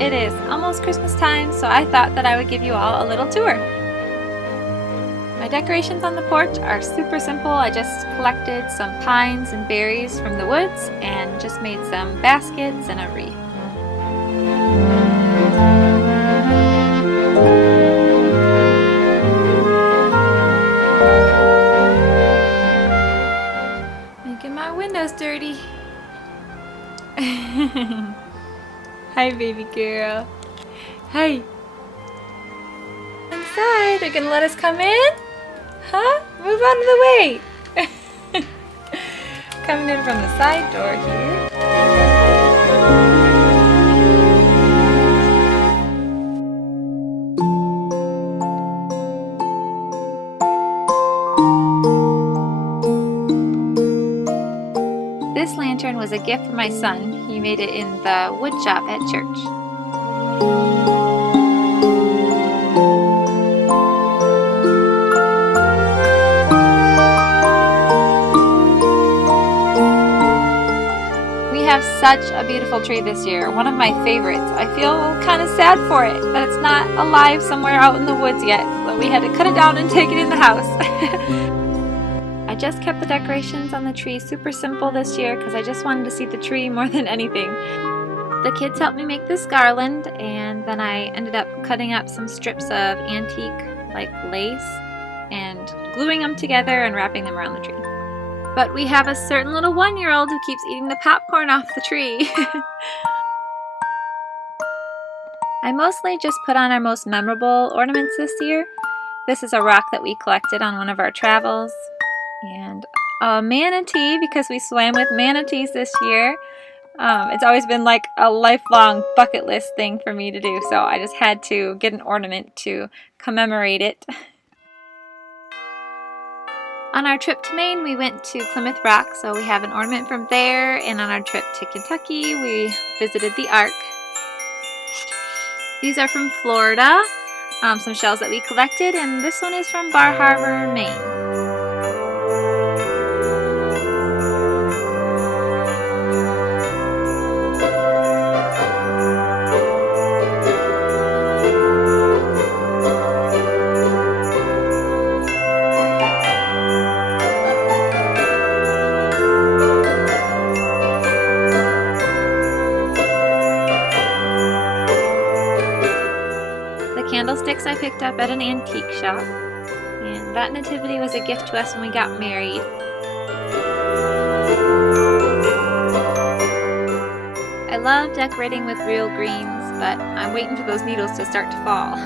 it is almost Christmas time, so I thought that I would give you all a little tour. My decorations on the porch are super simple. I just collected some pines and berries from the woods and just made some baskets and a wreath. Making my windows dirty. Hi, baby girl. Hi. Inside. They're gonna let us come in? Huh? Move out of the way. Coming in from the side door here. This lantern was a gift from my son. He made it in the wood shop at church. We have such a beautiful tree this year, one of my favorites. I feel kind of sad for it that it's not alive somewhere out in the woods yet, but we had to cut it down and take it in the house. I just kept the decorations on the tree super simple this year because I just wanted to see the tree more than anything. The kids helped me make this garland, and then I ended up cutting up some strips of antique like lace and gluing them together and wrapping them around the tree. But we have a certain little 1-year-old who keeps eating the popcorn off the tree. I mostly just put on our most memorable ornaments this year. This is a rock that we collected on one of our travels. And a manatee, because we swam with manatees this year. It's always been like a lifelong bucket list thing for me to do, so I just had to get an ornament to commemorate it. On our trip to Maine, we went to Plymouth Rock, so we have an ornament from there, and on our trip to Kentucky, we visited the Ark. These are from Florida, some shells that we collected, and this one is from Bar Harbor, Maine. Candlesticks I picked up at an antique shop, and that nativity was a gift to us when we got married. I love decorating with real greens, but I'm waiting for those needles to start to fall.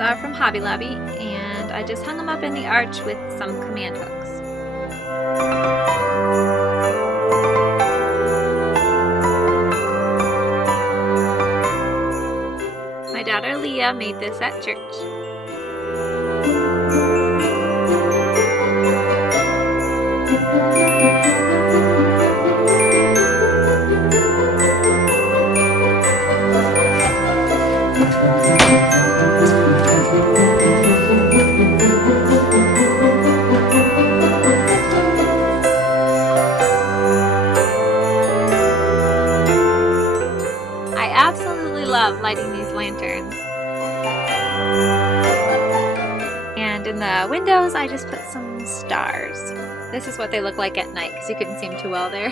Are from Hobby Lobby, and I just hung them up in the arch with some command hooks. My daughter Leah made this at church. Love lighting these lanterns. And in the windows I just put some stars. This is what they look like at night because you couldn't see them too well there.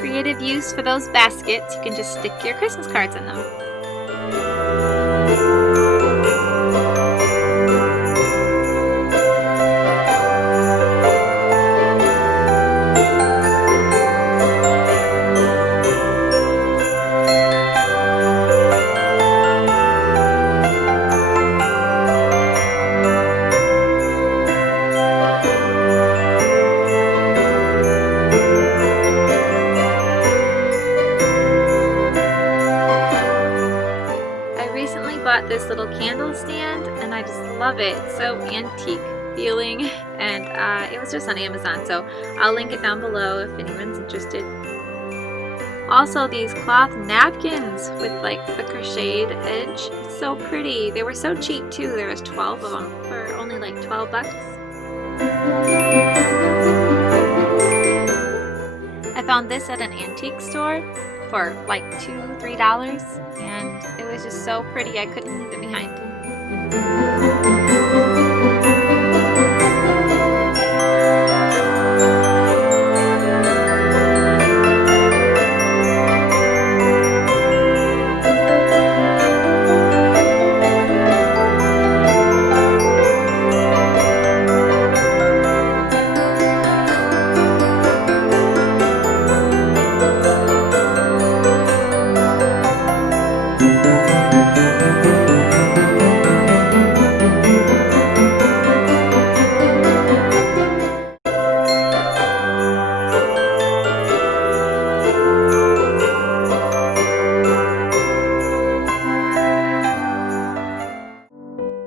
Creative use for those baskets. You can just stick your Christmas cards in them. just love it. It's so antique feeling, and it was just on Amazon, so I'll link it down below if anyone's interested. Also, these cloth napkins with like the crocheted edge. It's so pretty. They were so cheap too. There was 12 of them for only like 12 bucks. I found this at an antique store for like $2-3, and it was just so pretty I couldn't leave it behind.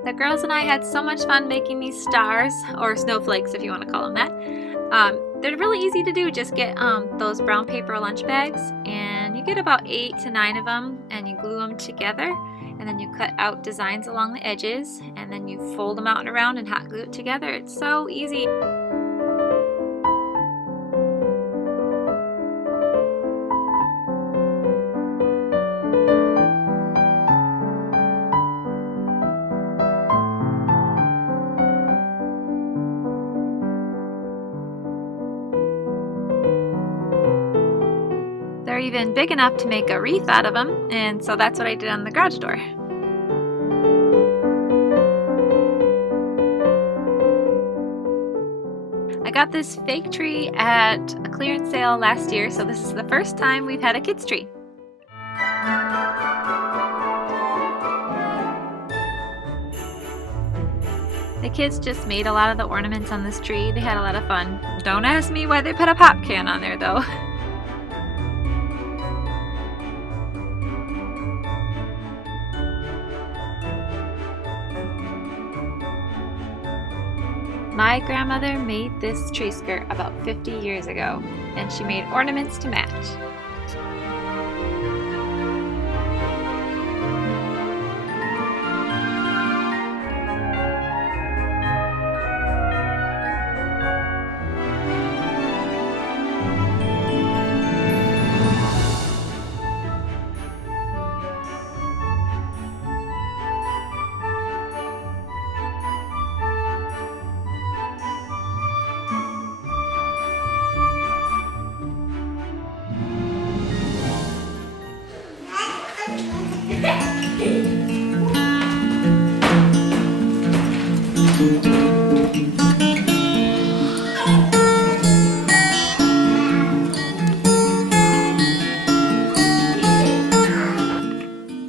The girls and I had so much fun making these stars, or snowflakes if you want to call them that. They're really easy to do. Just get those brown paper lunch bags, and you get about 8 to 9 of them, and you glue them together, and then you cut out designs along the edges, and then you fold them out and around and hot glue it together. It's so easy. They're even big enough to make a wreath out of them, and so that's what I did on the garage door. I got this fake tree at a clearance sale last year, so this is the first time we've had a kids tree. The kids just made a lot of the ornaments on this tree. They had a lot of fun. Don't ask me why they put a pop can on there though. My grandmother made this tree skirt about 50 years ago, and she made ornaments to match.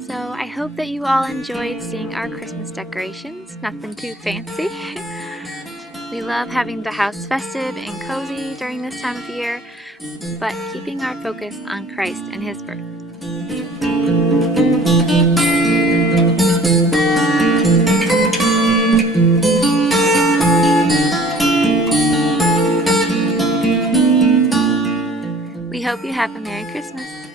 So I hope that you all enjoyed seeing our Christmas decorations. Nothing too fancy. We love having the house festive and cozy during this time of year, but keeping our focus on Christ and His birth. We hope you have a Merry Christmas.